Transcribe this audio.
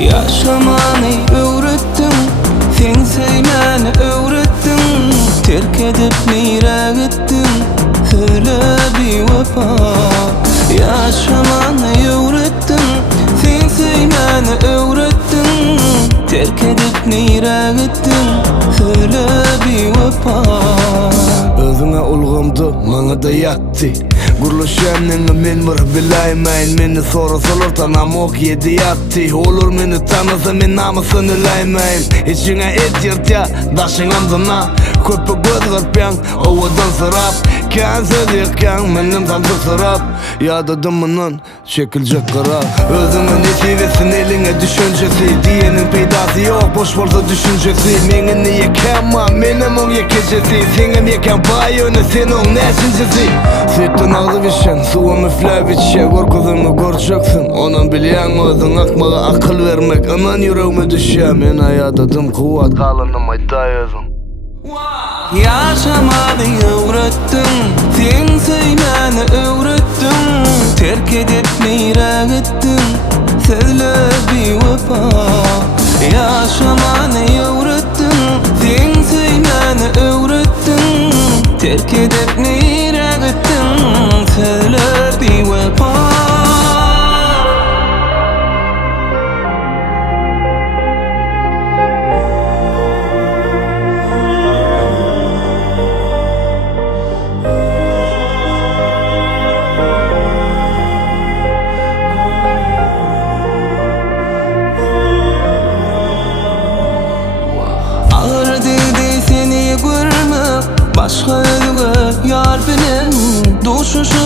Yaşamanı öğrettin, sen sevmeni öğrettin. Terk edip nire gittin, öyle bir vefa. Yaşamanı öğrettin, sen sevmeni öğrettin. Terk edip nire gittin, öyle bir vefa. Özüne ulgumdu, mana da yattı. Guruluşanını men bir bilaymayn. Meni sorasalar tanam ok yedi yattı. Olur meni tanısa men namasını laymayn. İçine et yırtya, daşın amdana. Köpü göz gırpyan, ovadan sırap. Kan söz yıkyan, menim tanıdık sırap. Yadadımının şekilcek kırar. Özünün netivesin eline düşüncesi. Diyenin peydası yok, boş bolsa düşüncesi. Menin niye kema, menim on yekecesi. Senim yeken bayını, sen on neşincesi. Sütten ağzı vişen, suğum üflep içe. Gör kızını göreceksin, onun bilyen özün akmağa akıl vermek. Anan yüreğime düşe, men ayadadım kuvat. Kalınım ayda yazın. Yaşamanı öğrettin, sen sevmeni öğrettin. Terk edip nire gittin, söyle bir vefa. Yaşamanı öğrettin, sen sevmeni öğrettin. Terk edip nire gittin, söyle bir vefa. Başka yere yar benim, duşuşu